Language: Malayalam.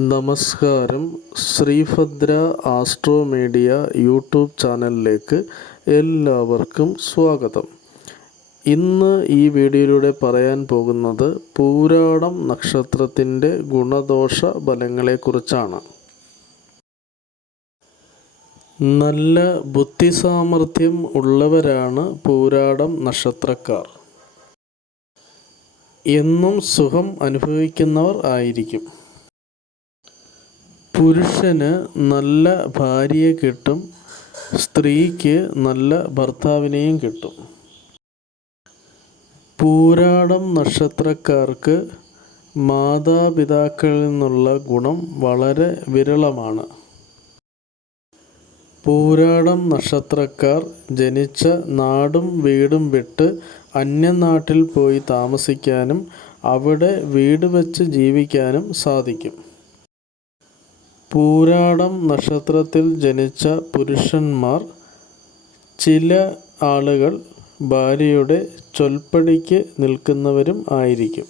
നമസ്കാരം. ശ്രീഭദ്ര ആസ്ട്രോ മീഡിയ യൂട്യൂബ് ചാനലിലേക്ക് എല്ലാവർക്കും സ്വാഗതം. ഇന്ന് ഈ വീഡിയോയിലൂടെ പറയാൻ പോകുന്നത് പൂരാടം നക്ഷത്രത്തിൻ്റെ ഗുണദോഷ ഫലങ്ങളെക്കുറിച്ചാണ്. നല്ല ബുദ്ധിസാമർഥ്യം ഉള്ളവരാണ് പൂരാടം നക്ഷത്രക്കാർ. എന്നും സുഖം അനുഭവിക്കുന്നവർ ആയിരിക്കും. പുരുഷന് നല്ല ഭാര്യയെ കിട്ടും, സ്ത്രീക്ക് നല്ല ഭർത്താവിനെയും കിട്ടും. പൂരാടം നക്ഷത്രക്കാർക്ക് മാതാപിതാക്കളിൽ നിന്നുള്ള ഗുണം വളരെ വിരളമാണ്. പൂരാടം നക്ഷത്രക്കാർ ജനിച്ച നാടും വീടും വിട്ട് അന്യനാട്ടിൽ പോയി താമസിക്കാനും അവിടെ വീട് വച്ച് ജീവിക്കാനും സാധിക്കും. പൂരാടം നക്ഷത്രത്തിൽ ജനിച്ച പുരുഷന്മാർ ചില ആളുകൾ ഭാര്യയുടെ ചൊൽപ്പടിക്ക് നിൽക്കുന്നവരും ആയിരിക്കും.